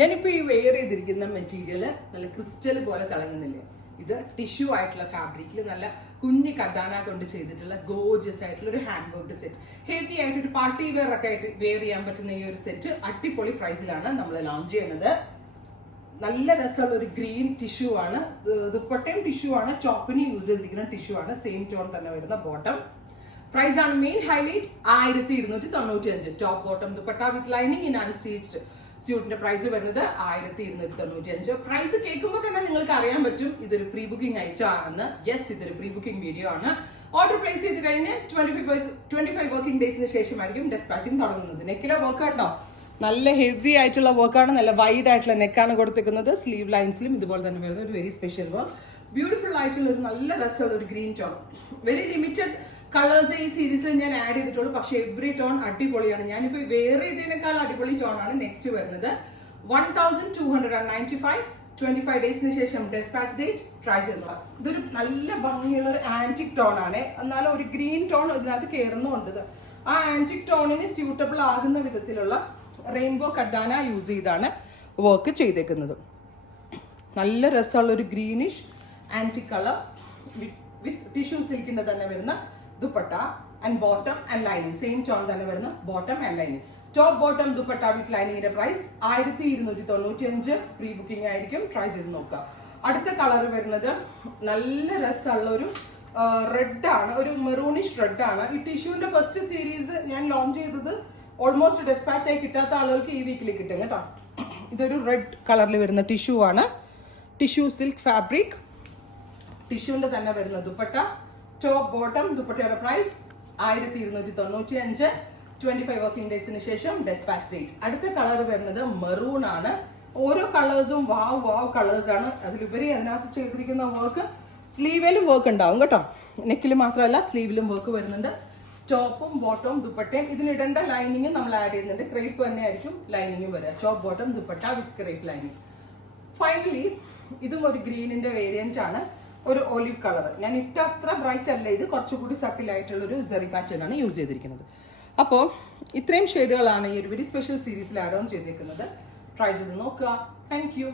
ഞാനിപ്പോൾ ഈ വെയർ ചെയ്തിരിക്കുന്ന മെറ്റീരിയൽ നല്ല ക്രിസ്റ്റൽ പോലെ തിളങ്ങുന്നില്ലേ? ഇത് ടിഷ്യൂ ആയിട്ടുള്ള ഫാബ്രിക്കിൽ നല്ല കുഞ്ഞി കദാന കൊണ്ട് ചെയ്തിട്ടുള്ള ഗോർജിയസ് ആയിട്ടുള്ള ഒരു ഹാൻഡ് വർക്ക് സെറ്റ്. ഹെവി ആയിട്ട് ഒരു പാർട്ടി വെയർ ഒക്കെ ആയിട്ട് വെയർ ചെയ്യാൻ പറ്റുന്ന ഈ ഒരു സെറ്റ് അടിപൊളി പ്രൈസിലാണ് നമ്മൾ ലോഞ്ച് ചെയ്യുന്നത്. നല്ല രസമുള്ള ഒരു ഗ്രീൻ ടിഷ്യൂ ആണ്. ദുപ്പട്ടയും ടിഷ്യൂ ആണ്, ടോപ്പിന് യൂസ് ചെയ്തിരിക്കുന്ന ടിഷ്യൂ ആണ്. സെയിം ടോൺ തന്നെ വരുന്ന ബോട്ടം. പ്രൈസ് ആണ് main highlight. 1295. Top bottom dupatta with lining in unstitched സ്യൂട്ടിന്റെ പ്രൈസ് വരുന്നത് 1295. പ്രൈസ് കേൾക്കുമ്പോൾ തന്നെ നിങ്ങൾക്ക് അറിയാൻ പറ്റും ഇതൊരു പ്രീ ബുക്കിംഗ് ഐറ്റം ആണെന്ന്. യെസ്, ഇതൊരു പ്രീ ബുക്കിംഗ് വീഡിയോ ആണ്. ഓർഡർ പ്ലേസ് ചെയ്ത് കഴിഞ്ഞ് 25 വർക്കിംഗ് ഡേയ്സിന് ശേഷമായിരിക്കും ഡെസ്പാച്ചിങ് തുടങ്ങുന്നത്. നെക്കിലെ വർക്ക് കേട്ടോ, നല്ല ഹെവി ആയിട്ടുള്ള വർക്കാണ്. നല്ല വൈഡ് ആയിട്ടുള്ള നെക്കാണ് കൊടുത്തിരിക്കുന്നത്. സ്ലീവ് ലൈൻസിലും ഇതുപോലെ തന്നെ വരുന്ന ഒരു വെരി സ്പെഷ്യൽ വർക്ക്. ബ്യൂട്ടിഫുൾ ആയിട്ടുള്ള ഒരു നല്ല രസമുള്ള ഒരു green tone. Very limited colours ഈ സീരീസിൽ ഞാൻ ആഡ് ചെയ്തിട്ടുള്ളൂ. പക്ഷെ എവറി ടോൺ അടിപൊളിയാണ്. ഞാനിപ്പോൾ വേറെ ചെയ്തതിനേക്കാൾ അടിപൊളി ടോൺ ആണ് നെക്സ്റ്റ് വരുന്നത്. 1295. 25 ഡേയ്സിന് ശേഷം ഡെസ്പാച്ച് ഡേറ്റ്. ട്രൈ ചെയ്തോ. ഇതൊരു നല്ല ഭംഗിയുള്ള ഒരു ആന്റിക് ടോൺ ആണ്. എന്നാലും ഒരു ഗ്രീൻ ടോൺ ഇതിനകത്ത് കയറുന്നുണ്ട്. ആ ആന്റിക് ടോണിന് സ്യൂട്ടബിൾ ആകുന്ന വിധത്തിലുള്ള റെയിൻബോ കഡാന യൂസ് ചെയ്താണ് വർക്ക് ചെയ്തേക്കുന്നത്. നല്ല രസമുള്ള ഒരു greenish antique colour with tissue സിൽക്കിന്റെ തന്നെ വരുന്ന dupatta and bottom and lining. Same tone തന്നെ വരുന്ന bottom and lining. Top bottom dupatta with ലൈനിങ്ങിന്റെ പ്രൈസ് 1295. പ്രീ ബുക്കിംഗ് ആയിരിക്കും. ട്രൈ ചെയ്ത് നോക്കുക. അടുത്ത കളർ വരുന്നത് നല്ല രസമുള്ള ഒരു റെഡ് ആണ്. ഒരു മെറൂണിഷ് റെഡ് ആണ്. ഈ ടിഷ്യൂവിന്റെ ഫസ്റ്റ് സീരീസ് ഞാൻ ലോഞ്ച് ചെയ്തത് ഓൾമോസ്റ്റ് ഡെസ്പാച്ച് ആയി കിട്ടാത്ത ആളുകൾക്ക് ഈ വീക്കിൽ കിട്ടും കേട്ടോ. ഇതൊരു റെഡ് കളറിൽ വരുന്ന ടിഷ്യൂ ആണ്. Tissue silk fabric. ടിഷ്യൂവിന്റെ തന്നെ വരുന്ന ദുപ്പട്ട. ടോപ്പ് ബോട്ടം ദുപ്പട്ടയുടെ പ്രൈസ് 1295. 25 വർക്കിംഗ് ഡേയ്സിന് ശേഷം ഡെസ്പാച്ച് ഡേറ്റ്. അടുത്ത കളർ വരുന്നത് മെറൂൺ ആണ്. ഓരോ കളേഴ്സും വാവ് കളേഴ്സ് ആണ്. അതിലുപരി അതിനകത്ത് ചെയ്തിരിക്കുന്ന വർക്ക് സ്ലീവിലും വർക്ക് ഉണ്ടാവും കേട്ടോ. നെക്കിൽ മാത്രമല്ല സ്ലീവിലും വർക്ക് വരുന്നുണ്ട്. ടോപ്പും ബോട്ടവും ദുപ്പട്ടയും ഇതിനിടേണ്ട ലൈനിങ്ങും നമ്മൾ ആഡ് ചെയ്യുന്നുണ്ട്. ക്രേപ്പ് തന്നെ ആയിരിക്കും ലൈനിങ്ങും വരിക. ടോപ്പ് ബോട്ടം ദുപ്പട്ട വിത്ത് ക്രേപ്പ് ലൈനിങ്. ഫൈനലി ഇതും ഒരു ഗ്രീനിന്റെ വേരിയന്റ് ആണ്. ഒരു ഒലിവ് കളർ. ഞാൻ ഇട്ട അത്ര ബ്രൈറ്റ് അല്ല, ഇത് കുറച്ചുകൂടി സട്ടിലായിട്ടുള്ള ഒരു സെറി പാറ്റേൺ ആണ് യൂസ് ചെയ്തിരിക്കുന്നത്. അപ്പോൾ ഇത്രയും ഷെയ്ഡുകളാണ് ഈ ഒരു വെരി സ്പെഷ്യൽ സീരീസിൽ ആഡ് ഓൺ ചെയ്തിരിക്കുന്നത്. ട്രൈ ചെയ്ത് നോക്കുക. Thank you.